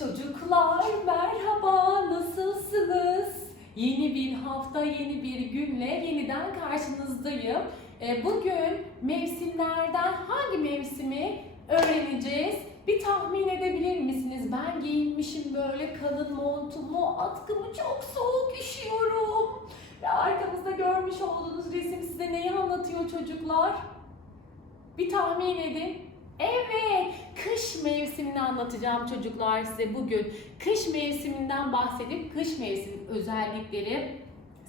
Çocuklar merhaba nasılsınız? Yeni bir hafta yeni bir günle yeniden karşınızdayım. E, Bugün mevsimlerden hangi mevsimi öğreneceğiz? Bir tahmin edebilir misiniz? Ben giyinmişim böyle kalın montumu, atkımı çok soğuk üşüyorum. Ve arkamızda görmüş olduğunuz resim size neyi anlatıyor çocuklar? Bir tahmin edin. Evet, kış mevsimini anlatacağım çocuklar size bugün. Kış mevsiminden bahsedip kış mevsim özellikleri,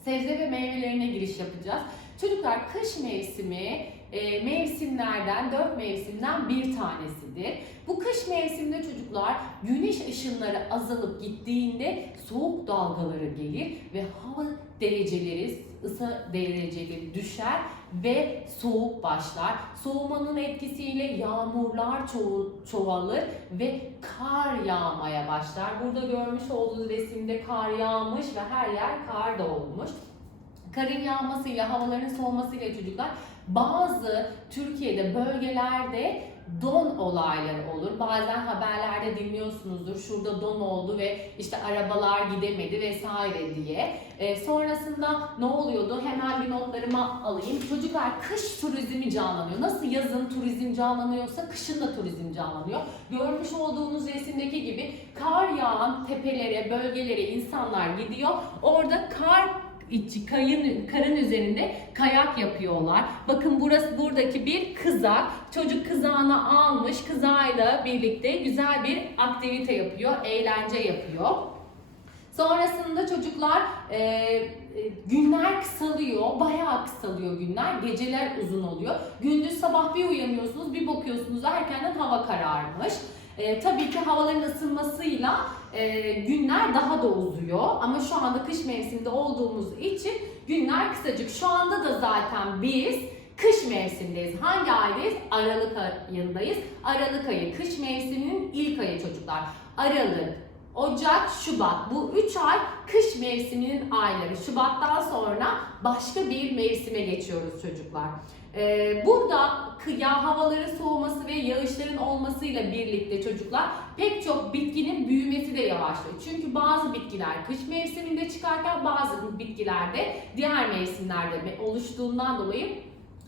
sebze ve meyvelerine giriş yapacağız. Çocuklar kış mevsimi e, mevsimlerden, dört mevsimden bir tanesidir. Bu kış mevsiminde çocuklar güneş ışınları azalıp gittiğinde soğuk dalgaları gelir ve hava dereceleri, ısı dereceleri düşer ve soğuk başlar. Soğumanın etkisiyle yağmurlar ço- çoğalır ve kar yağmaya başlar. Burada görmüş olduğunuz resimde kar yağmış ve her yer kar da olmuş. Karın yağmasıyla, havaların soğumasıyla çocuklar bazı Türkiye'de bölgelerde don olayları olur. Bazen haberlerde dinliyorsunuzdur. Şurada don oldu ve işte arabalar gidemedi vesaire diye. Ee, sonrasında ne oluyordu? Hemen bir notlarıma alayım. Çocuklar kış turizmi canlanıyor. Nasıl yazın turizm canlanıyorsa kışın da turizm canlanıyor. Görmüş olduğunuz resimdeki gibi kar yağan tepelere, bölgelere insanlar gidiyor. Orada kar içi kayın karın üzerinde kayak yapıyorlar. Bakın burası buradaki bir kızak. Çocuk kızağını almış. Kızağıyla birlikte güzel bir aktivite yapıyor, eğlence yapıyor. Sonrasında çocuklar e, e, günler kısalıyor, bayağı kısalıyor günler, geceler uzun oluyor. Gündüz sabah bir uyanıyorsunuz, bir bakıyorsunuz erkenden hava kararmış. E, tabii ki havaların ısınmasıyla e, günler daha da uzuyor ama şu anda kış mevsiminde olduğumuz için günler kısacık. Şu anda da zaten biz kış mevsimindeyiz. Hangi aydayız? Aralık ayındayız. Aralık ayı kış mevsiminin ilk ayı çocuklar. Aralık, Ocak, Şubat. Bu 3 ay kış mevsiminin ayları. Şubattan sonra başka bir mevsime geçiyoruz çocuklar. Ee, burada kıya havaların soğuması ve yağışların olmasıyla birlikte çocuklar pek çok bitkinin büyümesi de yavaşlıyor. Çünkü bazı bitkiler kış mevsiminde çıkarken bazı bitkiler de diğer mevsimlerde oluştuğundan dolayı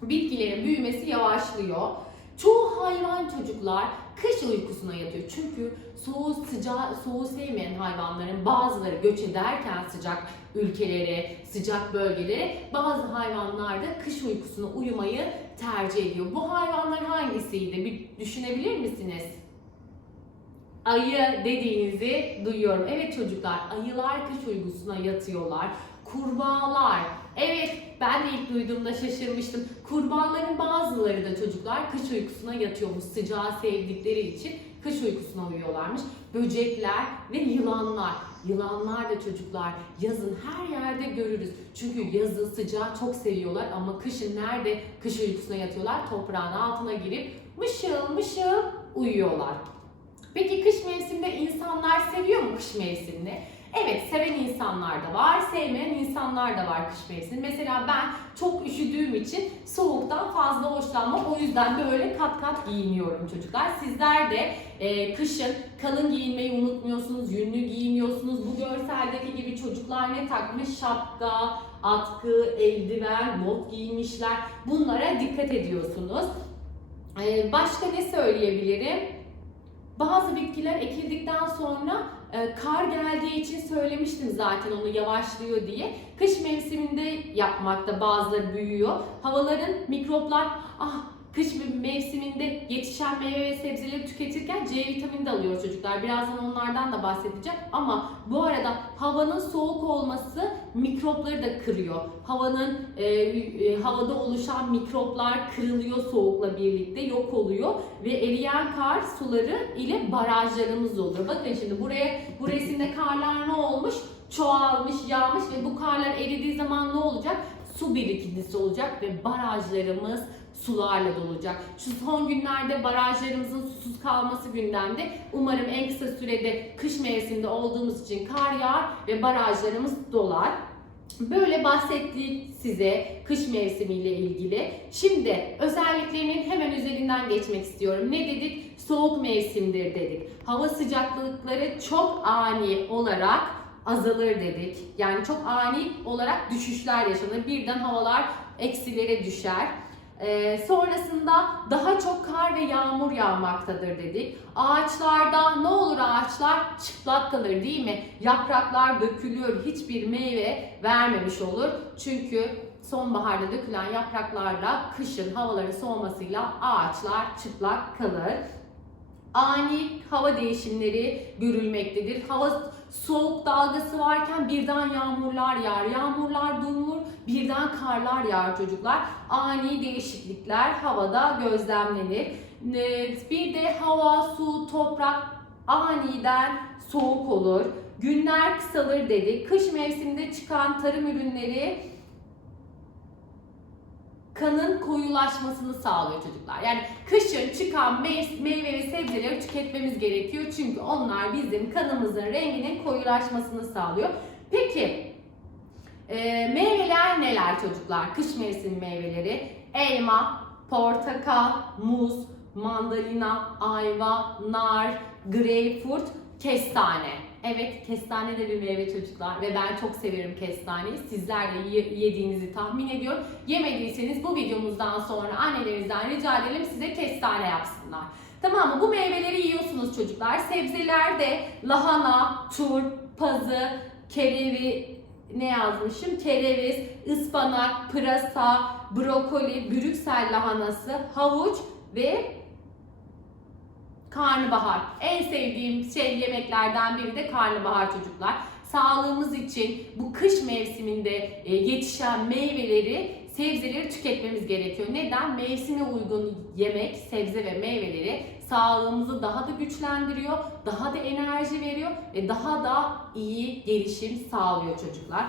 bitkilerin büyümesi yavaşlıyor. Çoğu hayvan çocuklar kış uykusuna yatıyor. Çünkü soğuğu sıcağı, soğuğu sevmeyen hayvanların bazıları göç ederken sıcak ülkelere, sıcak bölgelere bazı hayvanlar da kış uykusuna uyumayı tercih ediyor. Bu hayvanlar hangisiydi? Bir düşünebilir misiniz? Ayı dediğinizi duyuyorum. Evet çocuklar, ayılar kış uykusuna yatıyorlar. Kurbağalar. Evet, ben de ilk duyduğumda şaşırmıştım. Kurbağaların bazıları da çocuklar kış uykusuna yatıyormuş. Sıcağı sevdikleri için kış uykusuna uyuyorlarmış. Böcekler ve yılanlar. Yılanlar da çocuklar yazın her yerde görürüz. Çünkü yazı sıcağı çok seviyorlar ama kışın nerede kış uykusuna yatıyorlar? Toprağın altına girip mışıl mışıl uyuyorlar. Peki kış mevsiminde insanlar seviyor mu kış mevsimini? Evet, seven insanlar da var, sevmeyen insanlar da var kış mevsimi. Mesela ben çok üşüdüğüm için soğuktan fazla hoşlanmam. O yüzden de öyle kat kat giyiniyorum çocuklar. Sizler de e, kışın kalın giyinmeyi unutmuyorsunuz, yünlü giyiniyorsunuz. Bu görseldeki gibi çocuklar ne takmış? Şapka, atkı, eldiven, bot giymişler. Bunlara dikkat ediyorsunuz. E, başka ne söyleyebilirim? Bazı bitkiler ekildikten sonra kar geldiği için söylemiştim zaten onu yavaşlıyor diye. Kış mevsiminde yapmakta bazıları büyüyor. Havaların mikroplar ah kış mevsiminde yetişen meyve ve sebzeleri tüketirken C vitamini de alıyor çocuklar. Birazdan onlardan da bahsedeceğim. Ama bu arada havanın soğuk olması mikropları da kırıyor. Havanın e, e, havada oluşan mikroplar kırılıyor soğukla birlikte yok oluyor ve eriyen kar suları ile barajlarımız oluyor. Bakın şimdi buraya bu resimde karlar ne olmuş? Çoğalmış, yağmış ve bu karlar eridiği zaman ne olacak? Su birikintisi olacak ve barajlarımız sularla dolacak. Şu son günlerde barajlarımızın susuz kalması gündemde. Umarım en kısa sürede kış mevsiminde olduğumuz için kar yağar ve barajlarımız dolar. Böyle bahsettik size kış mevsimiyle ilgili. Şimdi özelliklerinin hemen üzerinden geçmek istiyorum. Ne dedik? Soğuk mevsimdir dedik. Hava sıcaklıkları çok ani olarak azalır dedik. Yani çok ani olarak düşüşler yaşanır. Birden havalar eksilere düşer. Ee, sonrasında daha çok kar ve yağmur yağmaktadır dedik. Ağaçlarda ne olur ağaçlar çıplak kalır değil mi? Yapraklar dökülür, hiçbir meyve vermemiş olur. Çünkü sonbaharda dökülen yapraklarla kışın havaların soğumasıyla ağaçlar çıplak kalır. Ani hava değişimleri görülmektedir. Hava soğuk dalgası varken birden yağmurlar yağar. Yağmurlar durulur, birden karlar yağar çocuklar. Ani değişiklikler havada gözlemlenir. Ee, Bir de hava, su, toprak aniden soğuk olur. Günler kısalır dedik. Kış mevsiminde çıkan tarım ürünleri kanın koyulaşmasını sağlıyor çocuklar. Yani kışın çıkan mey- meyve ve sebzeleri tüketmemiz gerekiyor. Çünkü onlar bizim kanımızın renginin koyulaşmasını sağlıyor. Peki e, meyveler neler çocuklar? Kış mevsimi meyveleri. Elma, portakal, muz, mandalina, ayva, nar, greyfurt, kestane. Evet kestane de bir meyve çocuklar ve ben çok severim kestaneyi. Sizler de ye- yediğinizi tahmin ediyorum. Yemediyseniz bu videomuzdan sonra annelerinizden rica edelim size kestane yapsınlar. Tamam mı? Bu meyveleri yiyorsunuz çocuklar. Sebzelerde lahana, turp, pazı, kerevi, ne yazmışım? Kereviz, ıspanak, pırasa, brokoli, brüksel lahanası, havuç ve karnabahar. En sevdiğim şey yemeklerden biri de karnabahar çocuklar. Sağlığımız için bu kış mevsiminde e, yetişen meyveleri, sebzeleri tüketmemiz gerekiyor. Neden? Mevsime uygun yemek, sebze ve meyveleri sağlığımızı daha da güçlendiriyor, daha da enerji veriyor ve daha da iyi gelişim sağlıyor çocuklar.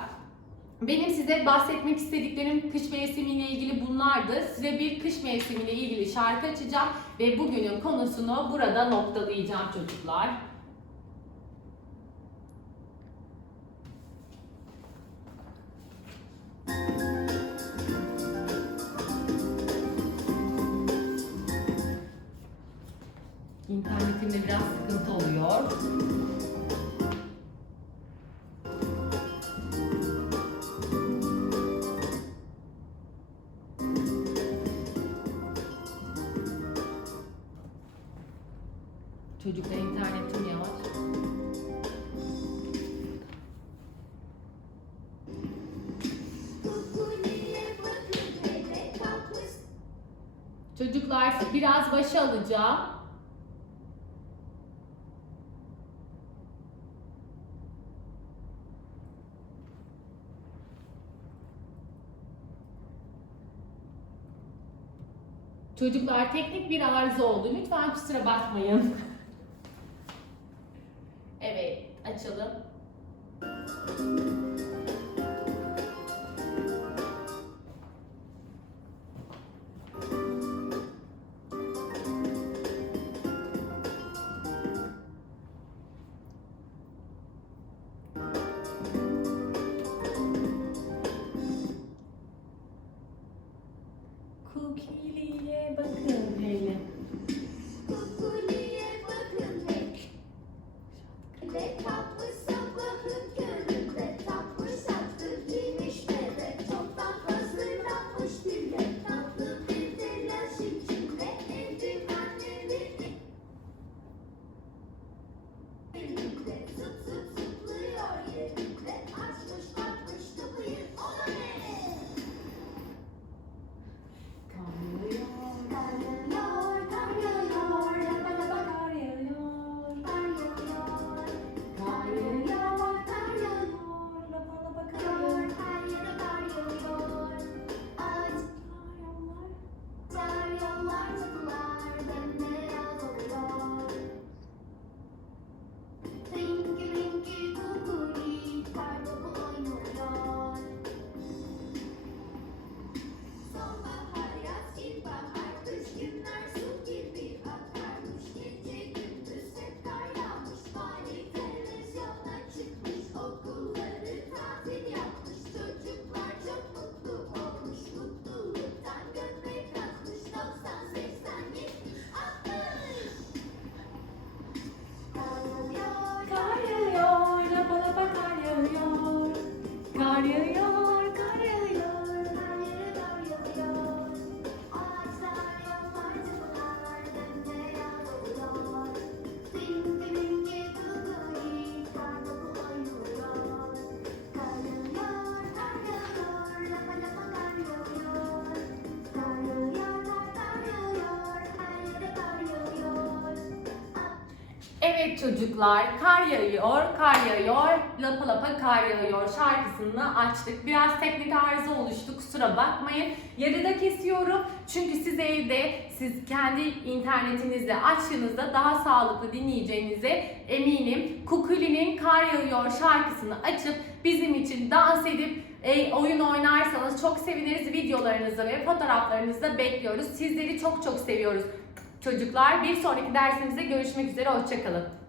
Benim size bahsetmek istediklerim kış mevsimiyle ilgili bunlardı. Size bir kış mevsimiyle ilgili şarkı açacağım ve bugünün konusunu burada noktalayacağım çocuklar. İnternetimde biraz sıkıntı oluyor. Çocuklar internetim yavaş. Çocuklar biraz başa alacağım. Çocuklar teknik bir arıza oldu. Lütfen kusura bakmayın. Evet, açalım. Kukiliye Evet çocuklar, kar yağıyor, kar yağıyor, lapa lapa kar yağıyor şarkısını açtık. Biraz teknik arıza oluştu, kusura bakmayın. Yarıda kesiyorum çünkü siz evde, siz kendi internetinizde açtığınızda daha sağlıklı dinleyeceğinize eminim. Kukuli'nin Kar Yağıyor şarkısını açıp bizim için dans edip e, oyun oynarsanız çok seviniriz. Videolarınızı ve fotoğraflarınızı da bekliyoruz. Sizleri çok çok seviyoruz. Çocuklar bir sonraki dersimizde görüşmek üzere. Hoşçakalın.